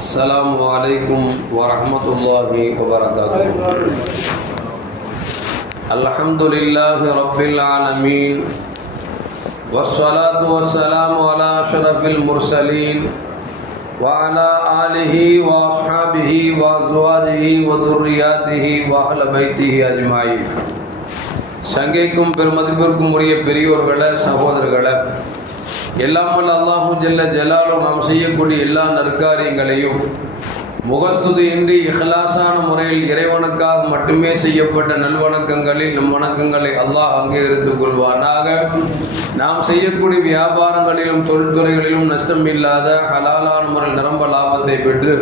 السلام عليكم ورحمة الله وبركاته الحمد لله رب العالمين والصلاة والسلام على أشرف المرسلين وعلى آله وأصحابه وأزواجه وذرياته وأهل بيته أجمعين சங்கைக்கும் பெருமதிப்பிற்கும் உரிய பெரியோர்களே சகோதரர்களே எல்லாம் வல்ல அல்லாஹு ஜல்ல ஜலாலும் நாம் செய்யக்கூடிய எல்லா நற்காரியங்களையும் முகஸ்துதியின்றி இஹ்லாசான முறையில் இறைவனுக்காக மட்டுமே செய்யப்பட்ட நல்வணக்கங்களில் நம் வணக்கங்களை அல்லாஹ் அங்கீகரித்துக் கொள்வானாக. நாம் செய்யக்கூடிய வியாபாரங்களிலும் தொழில்துறைகளிலும் நஷ்டம் இல்லாத ஹலாலான முறையில் நிரம்ப லாபத்தை பெற்று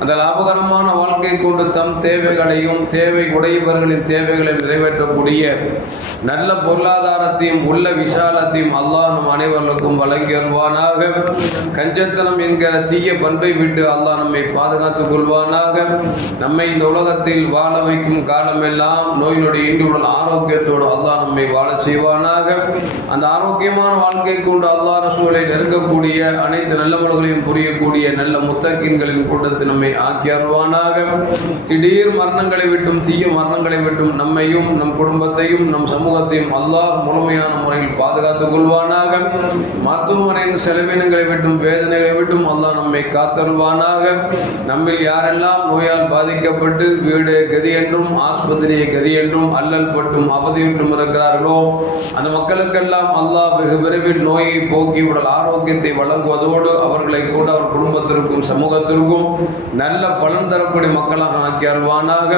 அந்த லாபகரமான வாழ்க்கை கொண்டு தம் தேவைகளையும் தேவை உடையவர்களின் தேவைகளை நிறைவேற்றக்கூடிய நல்ல பொருளாதாரத்தையும் உள்ள விஷாலத்தையும் அல்லாஹ் நம் அனைவர்களுக்கும் வழங்கி வருவானாக கஞ்சத்தனம் என்கிற தீய பண்பை விட்டு அல்லாஹ் நம்மை பாதுகாத்துக் கொள்வானாக நம்மை இந்த உலகத்தில் வாழ வைக்கும் காலமெல்லாம் நோய் நொடி இன்றுடன் ஆரோக்கியத்தோடு அல்லாஹ் நம்மை வாழச் செய்வானாக. அந்த ஆரோக்கியமான வாழ்க்கை கொண்டு அல்லாஹ் ரசூலை நெருங்கக்கூடிய அனைத்து நல்லவர்களையும் புரியக்கூடிய நல்ல முத்தக்கின்களின் கூட்டத்தை நம்மை ஆக்கி திடீர் மரணங்களை விட்டும் தீய மரணங்களை விட்டும் நம்மையும் நம் குடும்பத்தையும் நம் சமூகத்தையும் அல்லாஹ் முழுமையான முறையில் பாதுகாத்துக் கொள்வானாக. மருத்துவமனையின் செலவினங்களை விட்டும் வேதனைகளை விட்டும் அல்லாஹ் நம்மை காத்தருள்வானாக. நம்மில் யாரெல்லாம் நோயால் பாதிக்கப்பட்டு வீடு கதி என்றும் ஆஸ்பத்திரியை கதி என்றும் அல்லல் பட்டும் அவதியுற்றும் இருக்கிறார்களோ அந்த மக்களுக்கெல்லாம் அல்லாஹ் வெகு விரைவில் நோயை போக்கி உடல் ஆரோக்கியத்தை வழங்குவதோடு அவர்களை கூட அவர் குடும்பத்திற்கும் சமூகத்திற்கும் நல்ல பலன் தரக்கூடிய மக்களாக ஆக்கி அருள்வானாக.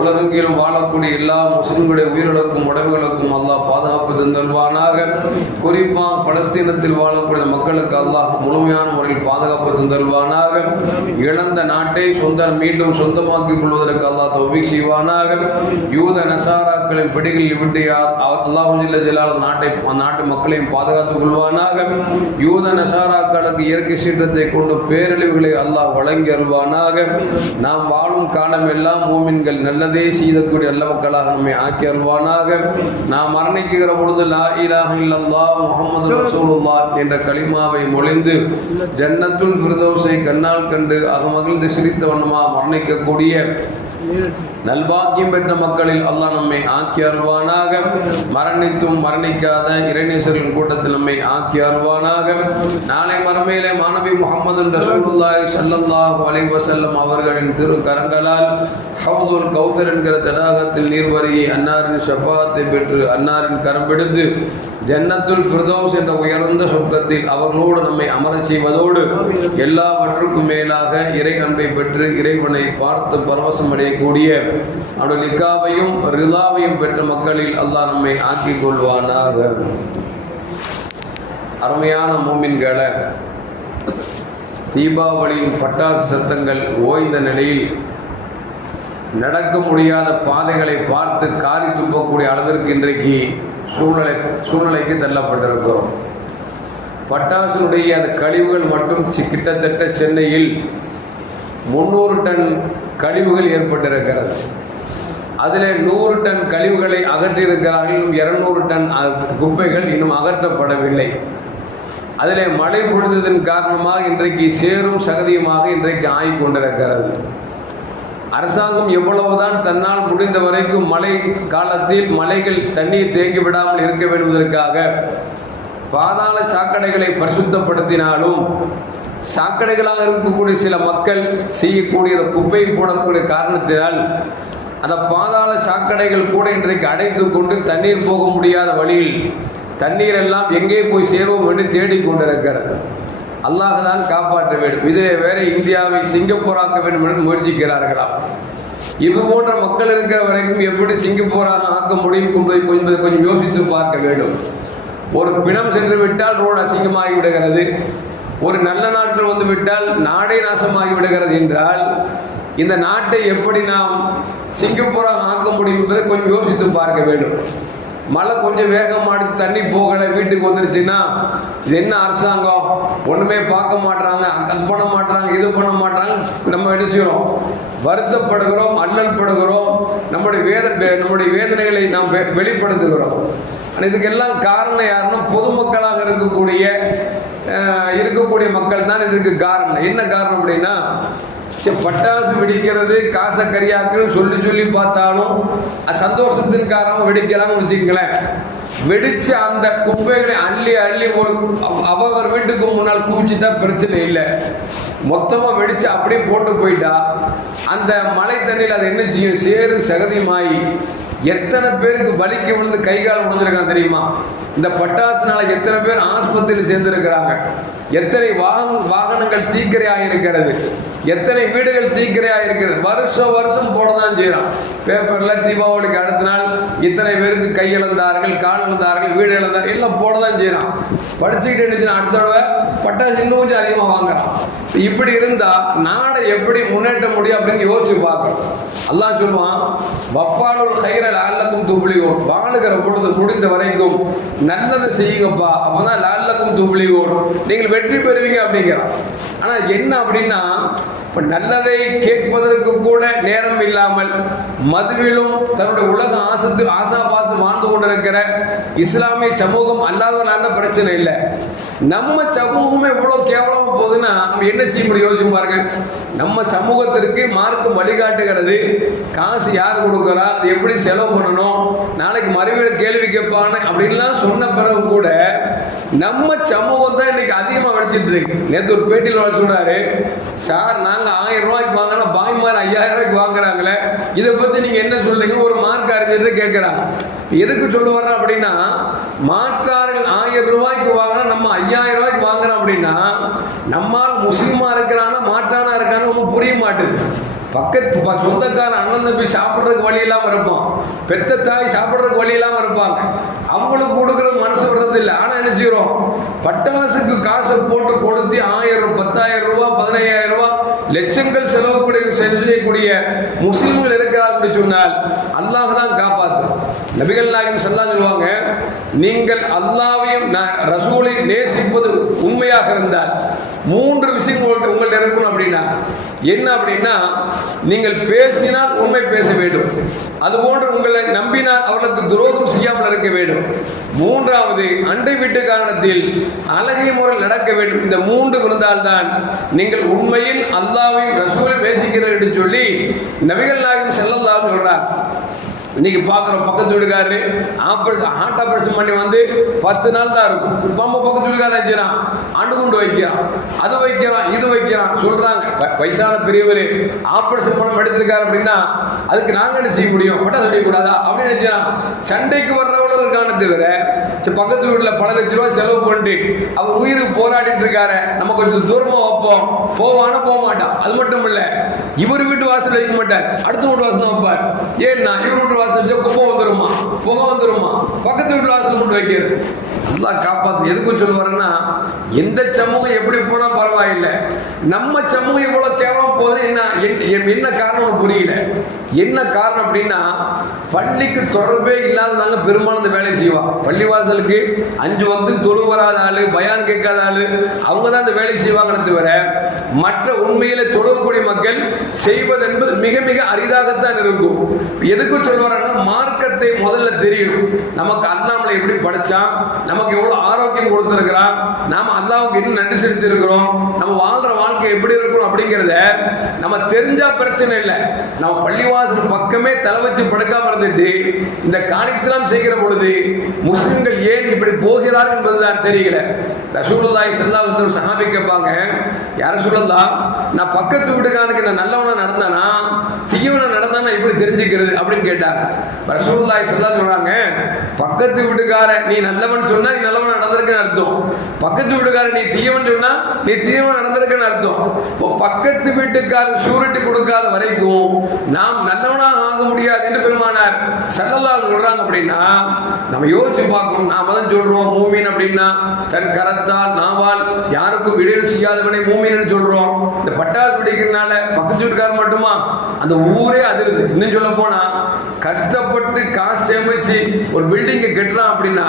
உலகெங்கிலும் வாழக்கூடிய எல்லா முஸ்லிம்களுடைய உயிர்களுக்கும் உடம்புகளுக்கும் அல்லாஹ் பாதுகாப்பு தந்தல்வானாக குறிப்பாக பலஸ்தீனத்தில் வாழக்கூடிய மக்களுக்கு அல்லாஹ் முழுமையான முறையில் பாதுகாப்பு தந்தல்வானாக இழந்த நாட்டை சொந்த மீண்டும் சொந்தமாக்கிக் கொள்வதற்கு அல்லாஹ் தௌஃபீக் செய்வானாக. யூத நசாராக்களின் பிடிகளில் விட்டு அல்லாஹு ஜல்ல ஜலால் நாட்டை நாட்டு மக்களையும் பாதுகாத்துக் கொள்வானாக. யூத நசாராக்களுக்கு இயற்கை சீற்றத்தை கொண்டு பேரழிவுகளை அல்லாஹ் வழங்கி அருள்வானாக. நாம் வாழும் காலம் எல்லாம் மூமின்கள் நல்லதே செய்தக்கூடிய நல்ல மக்களாக நம்மை ஆக்கி அருள்வானாக. நாம் மரணிக்குகிற பொழுது லா இலாஹ இல்லல்லா முகமது ரசூலுல்லா என்ற களிமாவை மொழிந்து ஜன்னத்துல் ஃபிர்தௌஸை கண்ணால் கண்டு அது மகிழ்ந்து சிரித்த மரணிக்கக்கூடிய நல்பாக்கியம் பெற்ற மக்களில் அல்லாஹ் நம்மை ஆக்கி அருள்வானாக. மரணித்தும் மரணிக்காத இறைநேசர்களின் கூட்டத்தில் நம்மை ஆக்கி அருள்வானாக. நாளை மறுமையிலே மாணவி முகமது ரசூலுல்லாஹி ஸல்லல்லாஹு அலைஹி அவர்களின் திரு கரங்களால் ஹவுதுல் கௌசர் என்கிற தடாகத்தில் நீர்வரியை அன்னாரின் ஷஃபாத்தை பெற்று அன்னாரின் கரம் பிடித்து ஜன்னத்துல் ஃபிர்தௌஸ் என்ற உயர்ந்த சொர்க்கத்தில் அவர்களோடு நம்மை அமரச் செய்வதோடு எல்லாவற்றுக்கும் மேலாக இறை அன்பை பெற்று இறைவனை பார்த்து பரவசம் அடையக்கூடிய அவருடைய லிக்காவையும் ரிதாவையும் பெற்ற மக்களில் அல்லாஹ் நம்மை ஆக்கிக் கொள்வானாக. அருமையான மூமின்களை தீபாவளியின் பட்டாசு சத்தங்கள் ஓய்ந்த நிலையில் நடக்க முடியாத பாதைகளை பார்த்து காரி துப்பக்கூடிய அளவிற்கு இன்றைக்கு சூழ்நிலை சூழ்நிலைக்கு தள்ளப்பட்டிருக்கிறோம். பட்டாசுடைய அந்த கழிவுகள் மட்டும் கிட்டத்தட்ட சென்னையில் முந்நூறு டன் கழிவுகள் ஏற்பட்டிருக்கிறது. அதில் நூறு டன் கழிவுகளை அகற்றியிருக்கிறார்கள். இன்னும் டன் அ- குப்பைகள் இன்னும் அகற்றப்படவில்லை. அதில் மழை பொழுததன் காரணமாக இன்றைக்கு சேரும் சகதியுமாக இன்றைக்கு ஆகிக் கொண்டிருக்கிறது அரசாங்கம் எவ்வளவுதான் தன்னால் முடிந்த வரைக்கும் மழை காலத்தில் மலைகள் தண்ணீர் தேங்கி விடாமல் இருக்க வேண்டுவதற்காக பாதாள சாக்கடைகளை பரிசுத்தப்படுத்தினாலும் சாக்கடைகளாக இருக்கக்கூடிய சில மக்கள் செய்யக்கூடிய குப்பையை குப்பை போடக்கூடிய காரணத்தினால் அந்த பாதாள சாக்கடைகள் கூட இன்றைக்கு அடைத்து கொண்டு தண்ணீர் போக முடியாத வழியில் தண்ணீர் எல்லாம் எங்கே போய் சேருவோம் என்று தேடிக்கொண்டிருக்கிறது அல்லாஹ் தான் காப்பாற்ற வேண்டும். இதே வேற இந்தியாவை சிங்கப்பூராக்க வேண்டும் என்று முயற்சிக்கிறார்களாம் இது போன்ற மக்கள் இருக்கிற வரைக்கும் எப்படி சிங்கப்பூராக ஆக்க முடியும்? என்பதை கொஞ்சம் கொஞ்சம் யோசித்து பார்க்க வேண்டும். ஒரு பிணம் சென்று விட்டால் ரோடு அசிங்கமாகி விடுகிறது. ஒரு நல்ல நாட்கள் வந்து விட்டால் நாடே நாசமாகி விடுகிறது என்றால் இந்த நாட்டை எப்படி நாம் சிங்கப்பூராக ஆக்க முடியும் என்பதை கொஞ்சம் யோசித்து பார்க்க வேண்டும். மழை கொஞ்சம் வேகமாக அடிச்சு தண்ணி போகலை வீட்டுக்கு வந்துருச்சுன்னா இது என்ன அரசாங்கம்? ஒண்ணுமே பார்க்க மாட்றாங்க அது பண்ண மாட்டுறாங்க இது பண்ண மாட்றாங்க. நம்ம நினைச்சுக்கிறோம் வருத்தப்படுகிறோம் அல்லல் படுகிறோம். நம்முடைய வேத நம்முடைய வேதனைகளை நாம் வெ- வெளிப்படுத்துகிறோம். இதுக்கெல்லாம் காரணம் யாருன்னா பொதுமக்களாக இருக்கக்கூடிய இருக்கக்கூடிய மக்கள் தான் இதுக்கு காரணம். என்ன காரணம் அப்படின்னா பட்டாசு வெடிக்கிறது காசை கரியாக்குன்னு சொல்லி சொல்லி பார்த்தாலும் சந்தோஷத்தின் காரணம் வெடிக்கலாம்னு வச்சுக்கங்களேன். வெடிச்ச அந்த குப்பைகளை அள்ளி அள்ளி ஒரு அவ- வீட்டுக்கு முன்னால் குவிச்சுட்டா பிரச்சனை இல்லை. மொத்தமாக வெடிச்சு அப்படியே போட்டு போயிட்டா அந்த மழை தண்ணியில் அதை என்ன செய்யும்? சேரும் சகதியுமாயி எத்தனை பேருக்கு வலிக்கு விழுந்து கை கால் முடிஞ்சிருக்காங்க தெரியுமா? இந்த பட்டாசுனால எத்தனை பேர் ஆஸ்பத்திரியில் சேர்ந்திருக்கிறாங்க? எத்தனை வாகன வாகனங்கள் தீக்கிரையாக இருக்கிறது எத்தனை வீடுகள் தீக்கிரையாக இருக்கிறது வருஷம் வருஷம் போட தான் செய்யறோம் பேப்பர்ல தீபாவளிக்கு அடுத்த நாள் இத்தனை பேருக்கு கை இழந்தார்கள் கால் இழந்தார்கள் வீடு இழந்தார்கள் எல்லாம் போட தான் செய்யறோம் படிச்சுக்கிட்டு இருந்துச்சுன்னா அடுத்த தடவை பட்டாசு இன்னும் கொஞ்சம் அதிகமாக வாங்குறான். இப்படி இருந்தா நாடை எப்படி முன்னேற்ற முடியும் அப்படின்னு யோசிச்சு பார்க்கணும். அல்லாஹ் சொல்லுவான் வஃபாலுல் ஹைரல் அல்லக்கும் துப்ளியோன் வாழுகிற பொழுது முடிந்த வரைக்கும் நல்லதை செய்யுங்கப்பா. அப்பதான் லால்லக்கும் துப்ளியோன் நீங்கள் வெற்றி பெறுவீங்க அப்படிங்கிறான். ஆனா என்ன அப்படின்னா இப்ப நல்லதை கேட்பதற்கு கூட நேரம் இல்லாமல் மதுவிலும் தன்னுடைய உலக ஆசத்து ஆசா பார்த்து வாழ்ந்து கொண்டிருக்கிற இஸ்லாமிய சமூகம் அல்லாதவர்களாக பிரச்சனை இல்லை. நம்ம சமூகமே இவ்வளவு கேவலமா போகுதுன்னா நம்ம என்ன செய்ய முடியும்? யோசிச்சு பாருங்க. நம்ம சமூகத்திற்கு மார்க்கம் வழிகாட்டுகிறது. காசு யார் கொடுக்குறா எப்படி செலவு பண்ணணும்? நாளைக்கு மறுபடியும் கேள்வி கேட்பான்னு அப்படின்லாம் சொன்ன பிறகு கூட நம்ம சமூகம் தான் இன்னைக்கு அதிகமாக வெடிச்சிட்டு இருக்கு. நேற்று ஒரு பேட்டியில் அவர் சொல்றாரு சார் நாங்கள் ஆயிரம் ரூபாய்க்கு வாங்கினா பாய்மார் ஐயாயிரம் ரூபாய்க்கு வாங்குறாங்களே இதை பற்றி நீங்கள் என்ன சொல்றீங்க? ஒரு மார்க் அறிஞர் கேட்குறாங்க எதுக்கு சொல்ல வர்றேன் அப்படின்னா மாற்றார்கள் ஆயிரம் ரூபாய்க்கு வாங்கினா நம்ம ஐயாயிரம் ரூபாய்க்கு வாங்குறோம் அப்படின்னா நம்மால் முஸ்லீமா இருக்கிறானா மாற்றானா இருக்கான்னு ரொம்ப புரிய மாட்டேது. பக்கத்து சொந்தக்கார அண்ணன் தம்பி சாப்பிட்றதுக்கு வழி இல்லாமல் இருப்பான். பெத்த தாய் சாப்பிட்றதுக்கு வழி இல்லாமல் இருப்பாங்க. அவங்களுக்கு கொடுக்குறது மனசு விடுறது இல்லை. ஆனால் நினைச்சிக்கிறோம் பட்டாசுக்கு காசை போட்டு கொடுத்து ஆயிரம் பத்தாயிரம் ரூபா பதினையாயிரம் ரூபா லட்சங்கள் செலவுக்கூடிய செய்யக்கூடிய முஸ்லிம்கள் இருக்கிறார் சொன்னால் அல்லாஹ் தான் காப்பாற்றும் நபிகள் நாயகம் சல்லா சொல்லுவாங்க நீங்கள் அல்லாவையும் ரசூலை நேசிப்பது உண்மையாக இருந்தால் மூன்று விஷயம் உங்கள்கிட்ட உங்கள்கிட்ட இருக்கணும் அப்படின்னா என்ன அப்படின்னா நீங்கள் பேசினால் உண்மை பேச வேண்டும். அதுபோன்று உங்களை நம்பினால் அவர்களுக்கு துரோகம் செய்யாமல் இருக்க வேண்டும். மூன்றாவது அண்டை வீட்டு காரணத்தில் அழகிய முறையில் நடக்க வேண்டும். இந்த மூன்று இருந்தால்தான் நீங்கள் உண்மையில் அல்லாவையும் ரசூலை நேசிக்கிறீர்கள் என்று சொல்லி நபிகள் நாயகம் செல்லல்லாம் சொல்றார். இன்னைக்கு பார்க்குறோம் பக்கத்து வீட்டுக்காரரு ஆப்ரேஷன் ஹார்ட் ஆப்ரேஷன் பண்ணி வந்து பத்து நாள் தான் இருக்கும். நம்ம பக்கத்து வீட்டுக்காரன் வச்சுறான் அண்டு குண்டு வைக்கிறான். அது வைக்கிறான் இது வைக்கிறான் சொல்கிறாங்க வயசான பெரியவர் ஆப்ரேஷன் பண்ண எடுத்திருக்காரு அப்படின்னா அதுக்கு நாங்க என்ன செய்ய முடியும்? பட்டாசு வெடிக்கக்கூடாதா அப்படின்னு நினைச்சான் சண்டைக்கு வர்றவங்களுக்கான தவிர சரி, பக்கத்து வீட்டில் பல லட்ச ரூபா செலவு பண்ணிட்டு அவர் உயிருக்கு போராடிட்டு இருக்காரு. நம்ம கொஞ்சம் தூரமாக வைப்போம். போவானா போக மாட்டான். அது மட்டும் இல்லை இவர் வீட்டு வாசல் வைக்க மாட்டார். அடுத்த வீட்டு வாசல் தான் வைப்பார். ஏன்னா இவர் வீட்டு வாசல் குப்பம் வந்துருமா? புகை வந்துருமா? பக்கத்து வீட்டு வாசல் கொண்டு வைக்கிறது நல்லா காப்பாற்று எதுக்கு சொல்லுவாருன்னா எந்த சமூகம் எப்படி போனால் பரவாயில்லை நம்ம சமூகம் இவ்வளோ தேவை போகுது என்ன என்ன- என்ன காரணம் புரியல. என்ன காரணம் அப்படின்னா பள்ளிக்கு தொடர்பே இல்லாததாங்க பெரும்பாலும் இந்த வேலையை செய்வா. பள்ளிவாசலுக்கு அஞ்சு வந்து தொழு வராத ஆளு பயான் கேட்காத ஆள் அவங்க தான் இந்த வேலையை செய்வாங்கன்னு தவிர மற்ற உண்மையில தொழக்கூடிய மக்கள் செய்வது என்பது மிக மிக அரிதாகத்தான் இருக்கும். எதுக்கு சொல்வாரன்னா மார்க்கத்தை முதல்ல தெரியணும். நமக்கு அல்லாமலை எப்படி படிச்சான் நமக்கு எவ்வளவு ஆரோக்கியம் கொடுத்துருக்கிறான் நாம் அல்லாவுக்கு என்ன நன்றி செலுத்தி இருக்கிறோம் நம்ம வாழ்ற வாழ்க்கை எப்படி இருக்கணும் அப்படிங்கிறத நம்ம தெரிஞ்சா பிரச்சனை இல்லை. நம்ம பள்ளிவாசல் பக்கமே தலை வச்சு படுக்காம இருந்துட்டு இந்த காணித்தலாம் செய்கிற பொழுது முஸ்லிம்கள் ஏன் இப்படி போகிறார் என்பதுதான் தெரியல. ரசூலுல்லாய் ஸல்லல்லாஹு அலைஹி சஹாபி கேட்பாங்க யார சொல்லலாம் நான் பக்கத்து வீட்டுக்காரனுக்கு நான் நல்லவனா நடந்தானா? தீவன நடந்தானா எப்படி தெரிஞ்சுக்கிறது? அப்படின்னு கேட்டார். ரசூலுல்லாய் ஸல்லல்லாஹு சொல்றாங்க பக்கத்து வீட்டுக்கார நீ நல்லவன் சொன்னா நீ நல்லவன் நடந்திருக்குன்னு அர்த்தம். பக்கத்து வீட்டுக்கார நீ தீயவன் சொன்னா நீ தீயவன் நடந்திருக்குன்னு அர்த்தம். பக்கத்து வீட்டுக்காரர் ஷூரிட்டி கொடுக்காத வரைக்கும் நாம் நல்லவனாக ஆக முடியாது என்று பெருமானார் சல்லல்லாஹு சொல்றாங்க அப்படின்னா நம்ம யோசிச்சு பார்க்கணும். நாம தான் சொல்றோம் மூமின் அப்படின்னா தன் கரத்தால் நாவால் யாருக்கும் இடையூறு செய்யாதவனை மூமின்னு சொல்றோம். இந்த பட்டாசு பிடிக்கிறதுனால பக்கத்து வீட்டுக்காரர் மட்டுமா? அந்த ஊரே அதிருது. இன்னும் சொல்ல போனா கஷ்டப்பட்டு காசு சேமிச்சு ஒரு பில்டிங்கை கட்டுறான் அப்படின்னா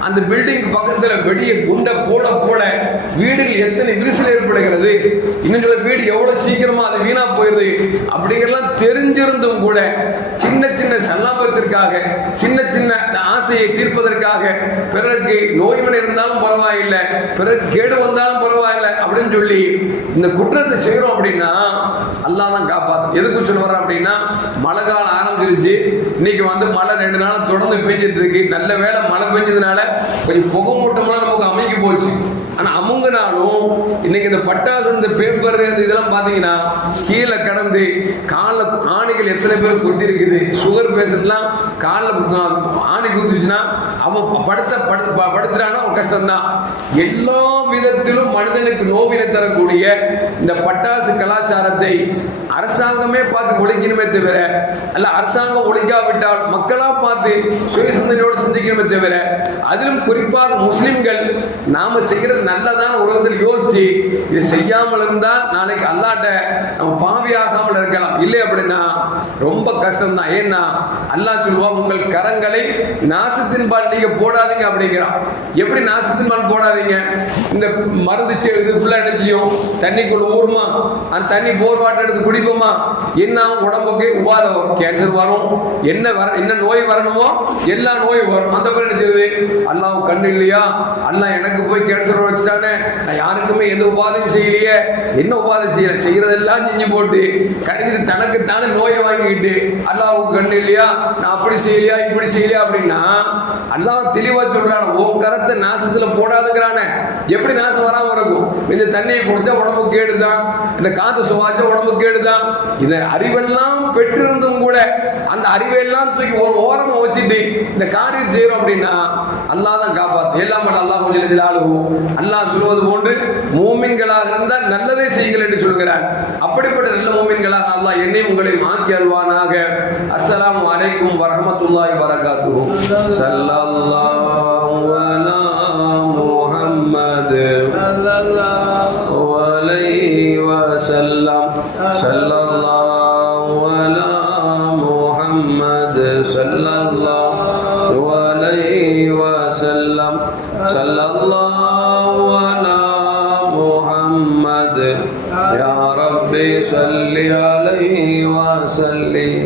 அந்த பில்டிங் பக்கத்தில் வெடிய குண்டை போட போட வீடுகள் எத்தனை விரிசல் ஏற்படுகிறது? இன்னும் சில வீடு எவ்வளோ சீக்கிரமாக அது வீணாக போயிடுது? அப்படிங்கிறலாம் தெரிஞ்சிருந்தும் கூட சின்ன சின்ன சல்லாபத்திற்காக சின்ன சின்ன ஆசையை தீர்ப்பதற்காக பிறருக்கு நோய்வன் இருந்தாலும் பரவாயில்லை பிறகு கேடு வந்தாலும் பரவாயில்லை அப்படின்னு சொல்லி இந்த குற்றத்தை செய்கிறோம் அப்படின்னா அல்லா தான் காப்பாற்றும் எதுக்கு சொல்ல வர்றேன் அப்படின்னா மழை காலம் ஆரம்பிச்சிருச்சு. இன்னைக்கு வந்து மழை ரெண்டு நாள் தொடர்ந்து பெஞ்சிட்டு இருக்கு. நல்ல வேளை மழை பெஞ்சதுனால கொஞ்சம் புகை மூட்டம்லாம் நமக்கு அமைக்கி போச்சு. ஆனா அமுங்கினாலும் இன்னைக்கு இந்த பட்டாசு இந்த பேப்பர் இந்த இதெல்லாம் பாத்தீங்கன்னா கீழே கடந்து காலில் ஆணிகள் எத்தனை பேர் குத்தி இருக்குது சுகர் பேஷண்ட்லாம் காலில் ஆணி குத்துச்சுன்னா அவன் படுத்த படு படுத்துறானா? அவன் கஷ்டம்தான். எல்லா விதத்திலும் மனிதனுக்கு நோவினை தரக்கூடிய இந்த பட்டாசு கலாச்சாரத்தை அரசாங்கமே பார்த்து ஒழிக்கணுமே தவிர அல்ல அரசாங்கம் ஒழிக்காவிட்டால் மக்களா பார்த்து சுயசிந்தனையோடு சிந்திக்கணுமே தவிர அதிலும் குறிப்பாக முஸ்லிம்கள் நாம செய்யறது நல்லதான உலகத்தில் யோசிச்சு இது செய்யாமல் இருந்தால் நாளைக்கு அல்லாட்ட நம்ம பாவியாகாமல் இருக்கலாம். இல்லை அப்படின்னா ரொம்ப கஷ்டம் தான் ஏன்னா அல்லாஹ் சொல்வா உங்கள் கரங்களை நாசத்தின் பால் நீங்க போடாதீங்க அப்படிங்கிறான் எப்படி நாசத்தின் பால் போடாதீங்க? இந்த மருந்து செ- இது ஃபுல்லா என்ன செய்யும்? தண்ணிக்குள்ள ஊறுமா அந்த தண்ணி போர் வாட்டர் எடுத்து குடிப்போமா? என்ன ஆகும் உடம்புக்கு உபாதை கேன்சர் வரும். என்ன வர என்ன நோய் வரணுமோ எல்லா நோயும் வரும். அந்த மாதிரி என்ன செய்யுது? அல்லாஹ் கண்ணு இல்லையா? அல்லாஹ் எனக்கு போய் கேன்சர் வச்சுட்டானே. நான் யாருக்குமே எந்த உபாதையும் செய்யலையே. என்ன உபாதை செய்யல செய்யறதெல்லாம் செஞ்சு போட்டு கருதி தனக்கு தானே நோயை வாங்கிக்கிட்டு அல்லாவுக்கு கண்ணு இல்லையா? நான் அப்படி செய்யலையா? இப்படி செய்யலையா? அப்படின்னா அல்லாஹ் தெளிவா சொல்றான் உன் கரத்தை நாசத்துல போடாதுங்கிறானே. எப்படி நாசம் வராம இருக்கும்? இந்த தண்ணியை குடிச்சா உடம்பு கேடுதான் இந்த காத்து சுவாச்சா உடம்பு கேடுதான் இந்த அறிவெல்லாம் பெற்றிருந்தும் கூட அந்த அறிவையெல்லாம் தூக்கி ஒரு ஓரமாக வச்சுட்டு இந்த காரியம் செய்யறோம் அப்படின்னா அல்லாஹ் தான் காப்பாற்று எல்லாம் மட்டும் அல்லாஹ் கொஞ்சம் இதில் ஆளுவோம் அல்லாஹ் சொல்வது போன்று மூமின்களாக இருந்தால் நல்லதே செய்யுங்கள் என்று சொல்கிறார் அப்படிப்பட்ட நல்ல மூமின்களாக அல்லாஹ் என்னை உங்களை மாற்றி அல்வானாக அஸ்ஸலாம் அலைக்கும் வரமத்துல்லாய் வரகாத்துவோம் ஸல்லல்லாஹு அலா முஹம்மது. darle